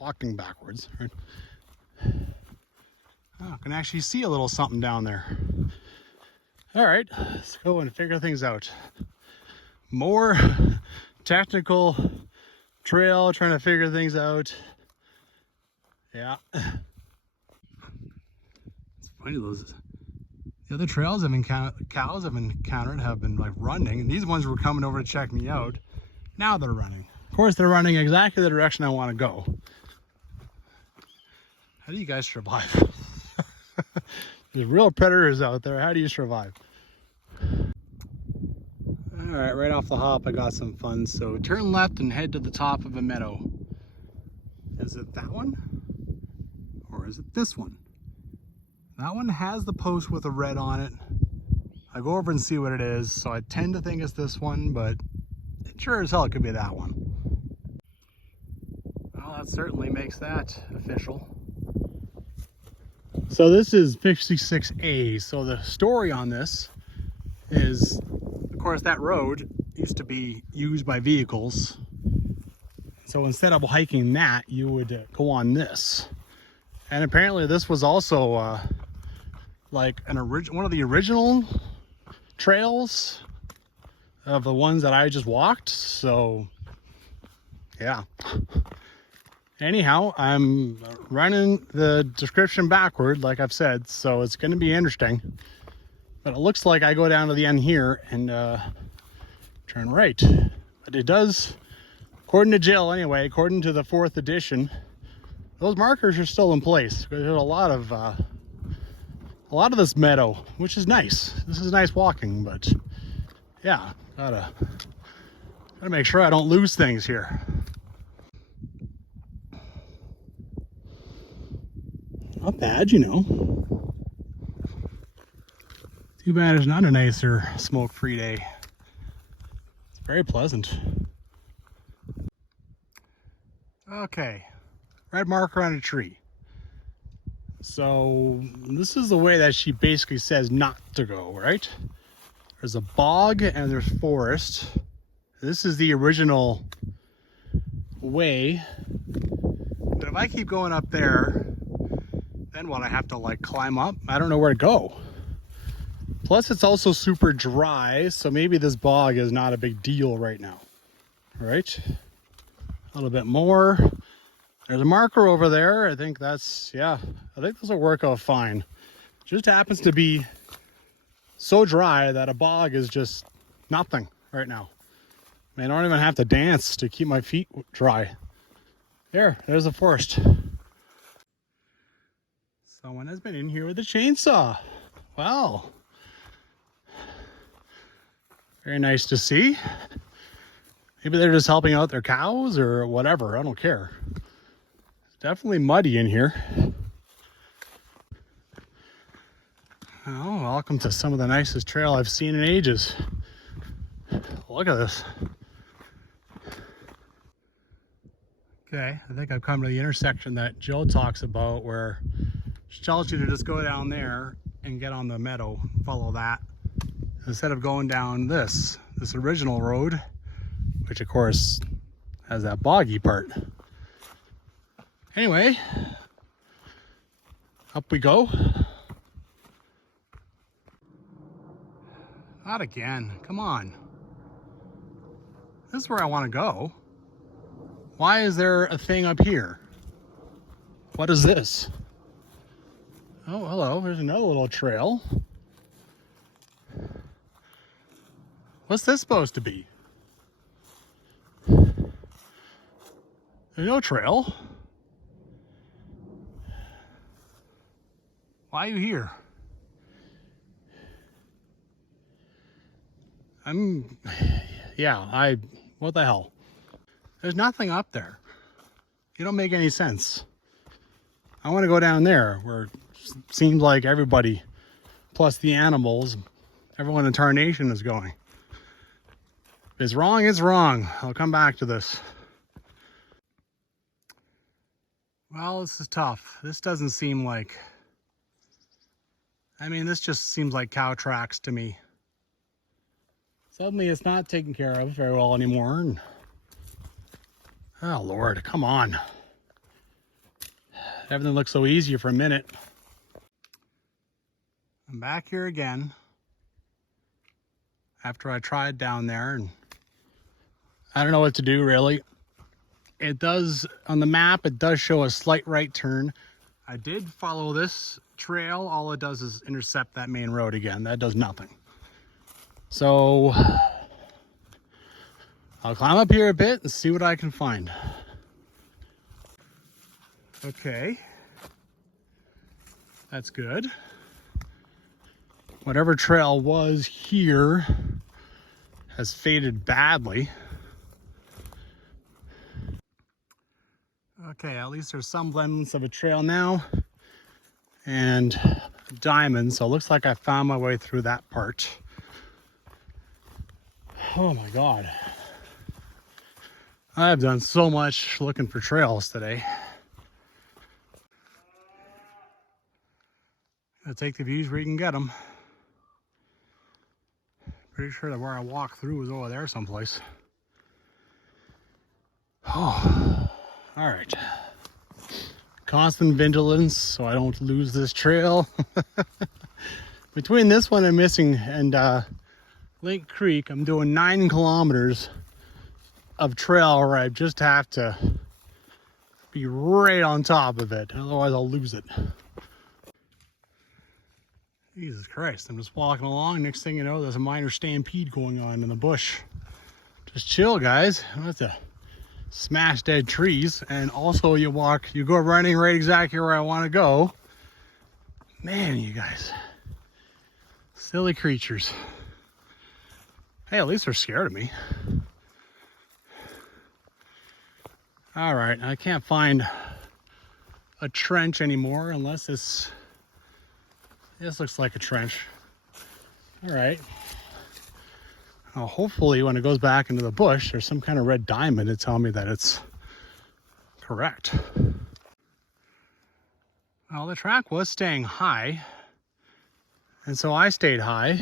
walking backwards, right? Oh, I can actually see a little something down there. All right, let's go and figure things out. More technical trail, trying to figure things out. Yeah. It's funny, the other trails cows I've encountered have been like running, and these ones were coming over to check me out. Now they're running. Of course, they're running exactly the direction I want to go. How do you guys survive? There's real predators out there. How do you survive? All right, right off the hop, I got some fun. So turn left and head to the top of a meadow. Is it that one? Or is it this one? That one has the post with a red on it. I go over and see what it is. So I tend to think it's this one, but it sure as hell could be that one. Well, Well, that certainly makes that official. So this is 56A. So the story on this is, of course, that road used to be used by vehicles. So instead of hiking that, you would go on this. And apparently this was also like one of the original trails of the ones that I just walked. So yeah. Anyhow, I'm running the description backward, like I've said, so it's going to be interesting. But it looks like I go down to the end here and turn right. But it does, according to Jill anyway, according to the 4th edition, those markers are still in place. There's a lot of this meadow, which is nice. This is nice walking, but yeah, gotta make sure I don't lose things here. Not bad, you know. Too bad it's not a nicer smoke-free day. It's very pleasant. Okay, red marker on a tree. So this is the way that she basically says not to go, right? There's a bog and there's forest. This is the original way. But if I keep going up there, then what, I have to like climb up? I don't know where to go. Plus it's also super dry, so maybe this bog is not a big deal right now. Right? A little bit more. There's a marker over there. I think that's, yeah, I think this will work out fine. Just happens to be so dry that a bog is just nothing right now. I don't even have to dance to keep my feet dry. There's the forest. Someone has been in here with a chainsaw. Wow. Very nice to see. Maybe they're just helping out their cows or whatever. I don't care. It's definitely muddy in here. Oh, welcome to some of the nicest trail I've seen in ages. Look at this. Okay, I think I've come to the intersection that Jill talks about where she tells you to just go down there and get on the meadow, follow that, instead of going down this original road, which of course has that boggy part. Anyway, up we go. Not again, come on. This is where I want to go. Why is there a thing up here? What is this? Oh, hello, there's another little trail. What's this supposed to be? There's no trail. Why are you here? What the hell? There's nothing up there. You don't make any sense. I want to go down there where it seems like everybody, plus the animals, everyone in Tarnation is going. If it's wrong, it's wrong. I'll come back to this. Well, this is tough. This doesn't seem like... this just seems like cow tracks to me. Suddenly it's not taken care of very well anymore. And... oh, Lord, come on. Everything looks so easy for a minute. I'm back here again. After I tried down there, and I don't know what to do, really. It does, on the map, it does show a slight right turn. I did follow this trail. All it does is intercept that main road again. That does nothing. So I'll climb up here a bit and see what I can find. Okay. That's good. Whatever trail was here has faded badly. Okay, at least there's some semblance of a trail now. And diamond, so it looks like I found my way through that part. Oh my God. I've done so much looking for trails today. Gotta take the views where you can get them. Pretty sure that where I walked through was over there someplace. Oh, all right. Constant vigilance so I don't lose this trail. Between this one I'm missing and Lake Creek, I'm doing 9 kilometers of trail where I just have to be right on top of it, otherwise I'll lose it. Jesus Christ, I'm just walking along. Next thing you know, there's a minor stampede going on in the bush. Just chill, guys. That's a smash dead trees. And also you go running right exactly where I want to go. Man, you guys. Silly creatures. Hey, at least they're scared of me. All right, I can't find a trench anymore unless this looks like a trench. All right. Now, hopefully when it goes back into the bush, there's some kind of red diamond to tell me that it's correct. Well, the track was staying high, and so I stayed high.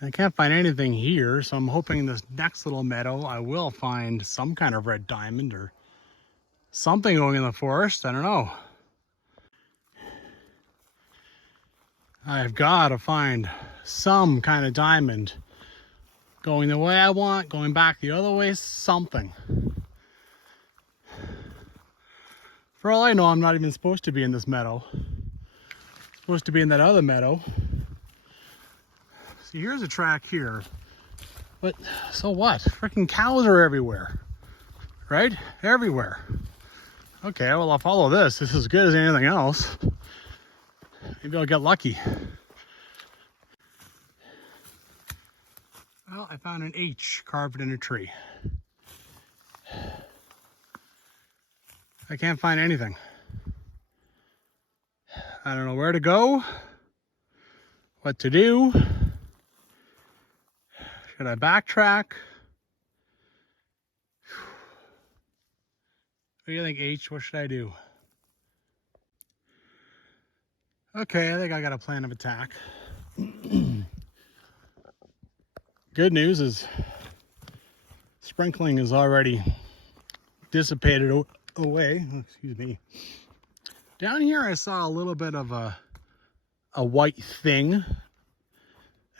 I can't find anything here, so I'm hoping this next little meadow I will find some kind of red diamond or something going in the forest. I don't know. I've got to find some kind of diamond going the way I want, going back the other way, something. For all I know, I'm not even supposed to be in this meadow. I'm supposed to be in that other meadow. See, here's a track here. But so what? Freaking cows are everywhere. Right? Everywhere. Okay, well, I'll follow this. This is as good as anything else. Maybe I'll get lucky. Well, I found an H carved in a tree. I can't find anything. I don't know where to go, what to do. Should I backtrack? What do you think, H? What should I do? Okay, I think I got a plan of attack. Good news is sprinkling is already dissipated away. Excuse me. Down here I saw a little bit of a white thing.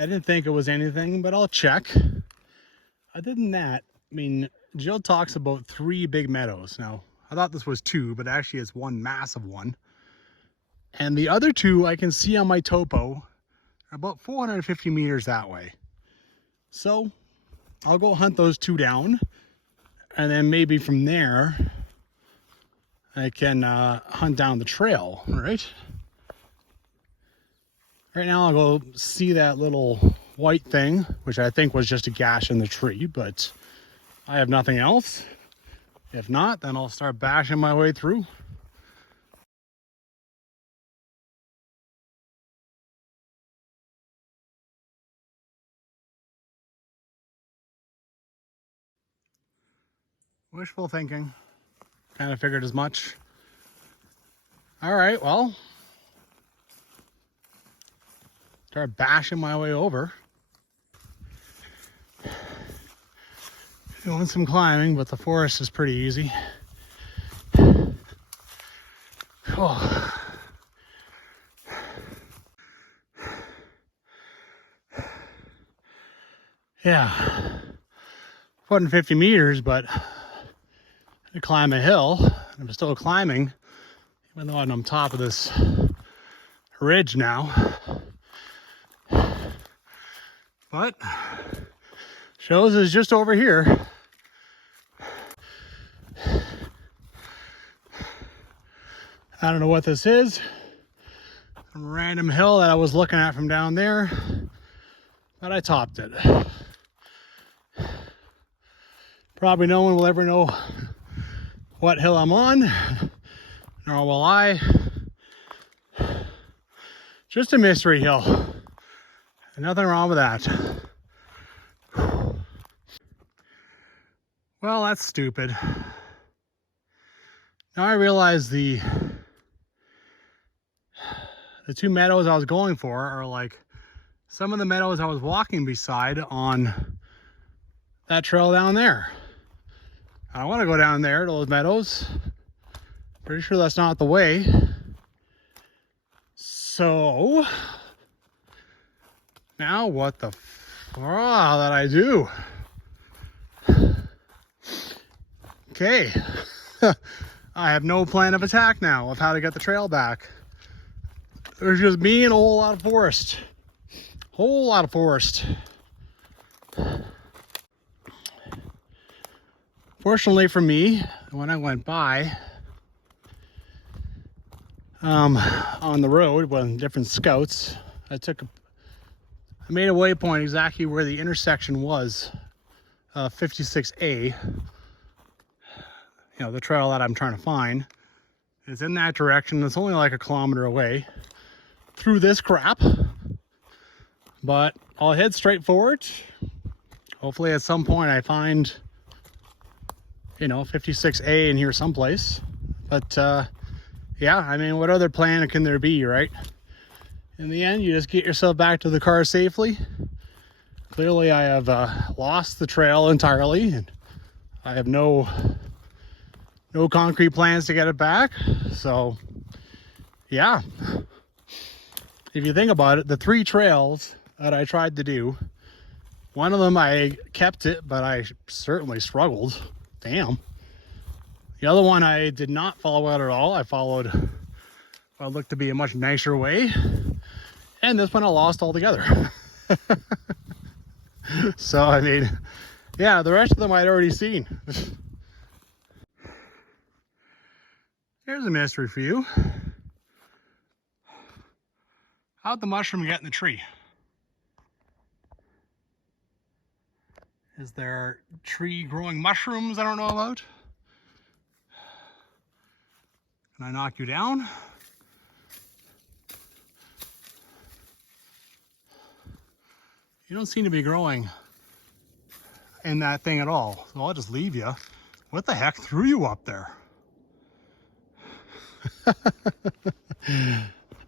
I didn't think it was anything, but I'll check. Other than that, I mean, Jill talks about 3 big meadows. Now, I thought this was 2, but actually it's one massive one. And the other 2 I can see on my topo are about 450 meters that way. So I'll go hunt those 2 down, and then maybe from there I can hunt down the trail, right? Right now I'll go see that little white thing, which I think was just a gash in the tree, but I have nothing else. If not, then I'll start bashing my way through. Wishful thinking. Kind of figured as much. All right, well, start bashing my way over. Doing some climbing, but the forest is pretty easy. Oh. Yeah, 450 meters, but to climb a hill. I'm still climbing, even though I'm on top of this ridge now. But shows is just over here. I don't know what this is. Some random hill that I was looking at from down there, but I topped it. Probably no one will ever know what hill I'm on, nor will I. Just a mystery hill. And nothing wrong with that. Well, that's stupid. Now I realize the two meadows I was going for are like some of the meadows I was walking beside on that trail down there. I want to go down there to those meadows. Pretty sure that's not the way. So now what the did I do? Okay. I have no plan of attack now of how to get the trail back. There's just me and a whole lot of forest. Whole lot of forest. Fortunately for me, when I went by on the road with different scouts, I made a waypoint exactly where the intersection was, 56A. You know, the trail that I'm trying to find. It's in that direction. It's only like a kilometer away through this crap, but I'll head straight forward. Hopefully at some point I find, you know, 56A in here someplace. But yeah, I mean, what other plan can there be, right? In the end, you just get yourself back to the car safely. Clearly I have lost the trail entirely, and I have no concrete plans to get it back. So yeah, if you think about it, the 3 trails that I tried to do, one of them I kept it, but I certainly struggled. Damn. The other one I did not follow out at all. I followed what looked to be a much nicer way, and this one I lost altogether. So I mean, yeah, the rest of them I'd already seen. Here's a mystery for you. How'd the mushroom get in the tree? Is there tree growing mushrooms I don't know about? Can I knock you down? You don't seem to be growing in that thing at all, so I'll just leave you. What the heck threw you up there?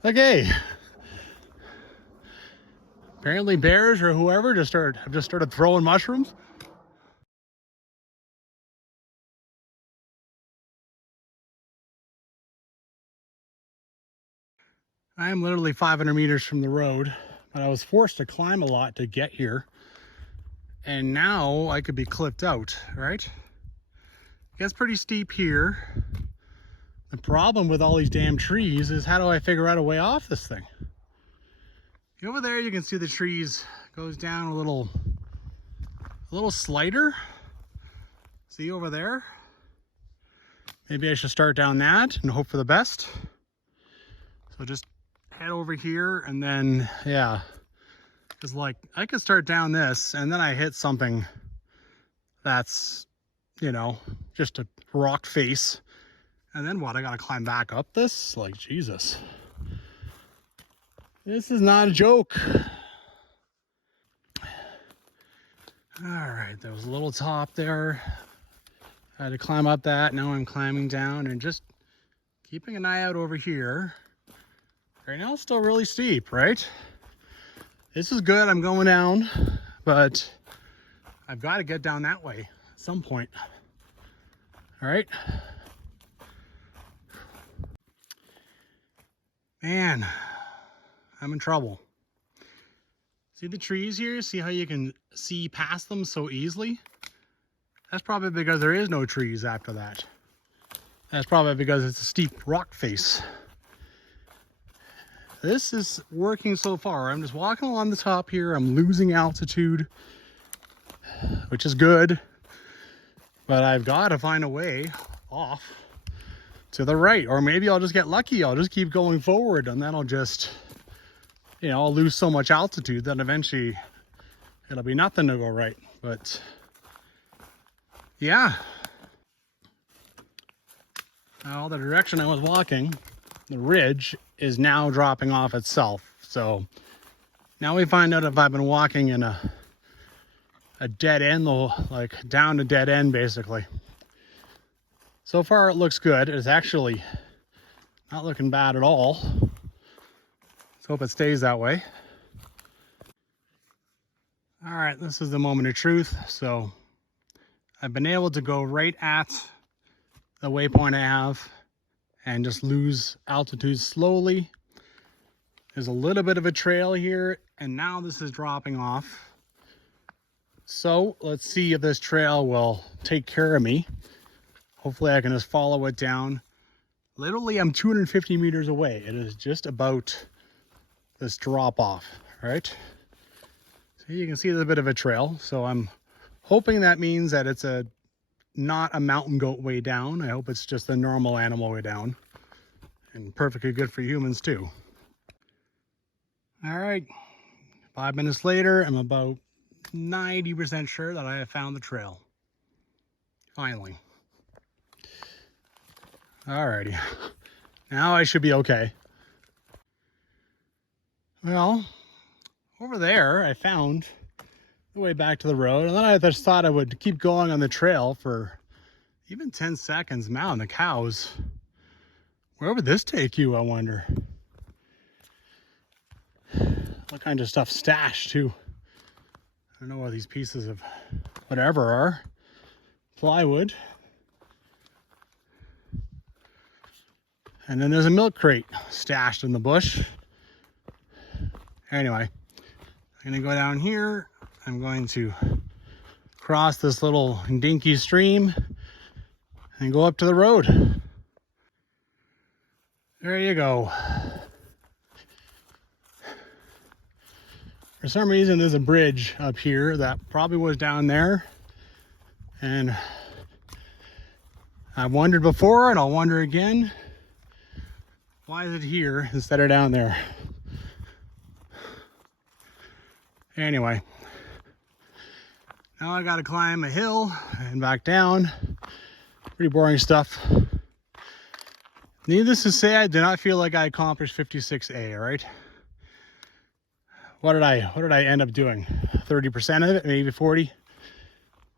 Okay. Apparently bears or whoever have just started throwing mushrooms. I am literally 500 meters from the road, but I was forced to climb a lot to get here. And now I could be clipped out, right? It gets pretty steep here. The problem with all these damn trees is, how do I figure out a way off this thing? Over there you can see the trees goes down a little slider. See over there? Maybe I should start down that and hope for the best. So just head over here, and then yeah, because like I could start down this and then I hit something that's, you know, just a rock face. And then what? I gotta climb back up this? Like, Jesus. This is not a joke. All right, there was a little top there. I had to climb up that. Now I'm climbing down and just keeping an eye out over here. Right now it's still really steep, right? This is good. I'm going down, but I've got to get down that way at some point. All right. Man, I'm in trouble. See the trees here? See how you can see past them so easily? That's probably because there is no trees after that. That's probably because it's a steep rock face. This is working so far. I'm just walking along the top here. I'm losing altitude, which is good. But I've got to find a way off to the right, or maybe I'll just get lucky. I'll just keep going forward, and then I'll just, you know, I'll lose so much altitude that eventually it'll be nothing to go right. But yeah, now the direction I was walking, the ridge is now dropping off itself. So now we find out if I've been walking in a a dead end, though, like down a dead end basically. So far it looks good. It's actually not looking bad at all. Let's hope it stays that way. All right, this is the moment of truth. So I've been able to go right at the waypoint I have and just lose altitude slowly. There's a little bit of a trail here, and now this is dropping off. So let's see if this trail will take care of me. Hopefully I can just follow it down. Literally, I'm 250 meters away. It is just about this drop off, right? So you can see there's a bit of a trail. So I'm hoping that means that it's not a mountain goat way down. I hope it's just a normal animal way down. And perfectly good for humans too. All right, 5 minutes later, I'm about 90% sure that I have found the trail. Finally. Alrighty, now I should be okay. Well, over there I found the way back to the road, and then I just thought I would keep going on the trail for even 10 seconds. Man, the cows. Where would this take you, I wonder? What kind of stuff stashed too? I don't know what these pieces of whatever are. Plywood. And then there's a milk crate stashed in the bush. Anyway, I'm gonna go down here. I'm going to cross this little dinky stream and go up to the road. There you go. For some reason, there's a bridge up here that probably was down there. And I wondered before, and I'll wonder again, why is it here instead of down there? Anyway, now I gotta climb a hill and back down. Pretty boring stuff. Needless to say, I do not feel like I accomplished 56A, right? What did I end up doing? 30% of it, maybe 40?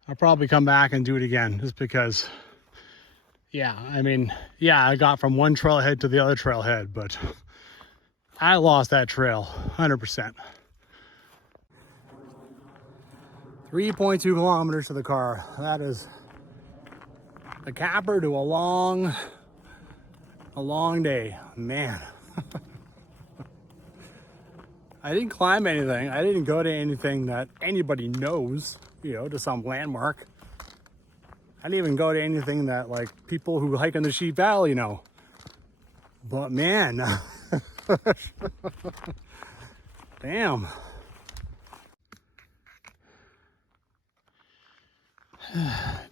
I'll probably come back and do it again just because, yeah, I mean, yeah, I got from one trailhead to the other trailhead, but I lost that trail 100%. 3.2 kilometers to the car. That is the capper to a long day, man. I didn't climb anything. I didn't go to anything that anybody knows, you know, to some landmark. I didn't even go to anything that like people who hike in the Sheep Valley know. But man, damn.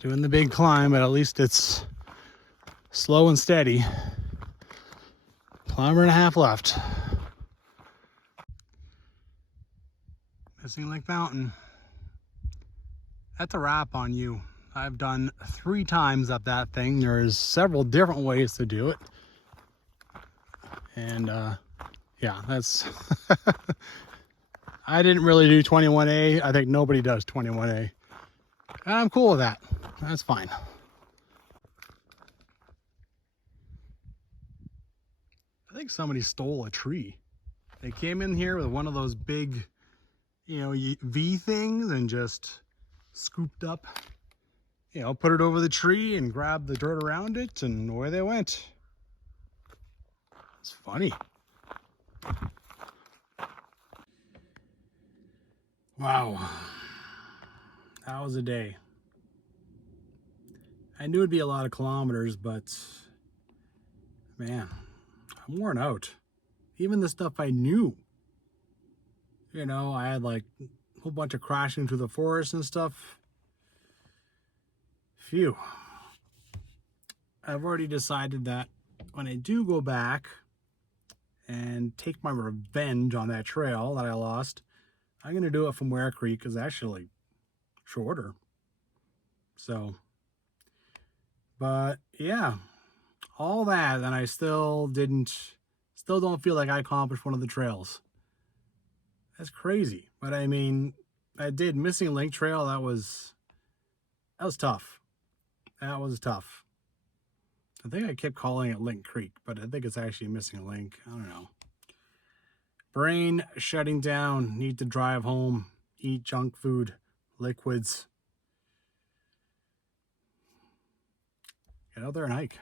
Doing the big climb, but at least it's slow and steady. Kilometer and a half left. Missing Lake Mountain. That's a wrap on you. I've done 3 times up that thing. There's several different ways to do it. And yeah, that's I didn't really do 21A. I think nobody does 21A. And I'm cool with that. That's fine. I think somebody stole a tree. They came in here with one of those big, you know, V things and just scooped up, you know, put it over the tree and grabbed the dirt around it, and away they went. It's funny. Wow. That was a day. I knew it'd be a lot of kilometers, but man, I'm worn out. Even the stuff I knew. You know, I had like a whole bunch of crashing through the forest and stuff. Phew. I've already decided that when I do go back and take my revenge on that trail that I lost, I'm going to do it from Ware Creek, because it's actually shorter. So, but yeah, all that, and I still don't feel like I accomplished one of the trails. That's crazy. But I mean, I did Missing Link Trail. That was tough. That was tough. I think I kept calling it Link Creek, but I think it's actually Missing Link. I don't know. Brain shutting down. Need to drive home. Eat junk food. Liquids. Get out there and hike.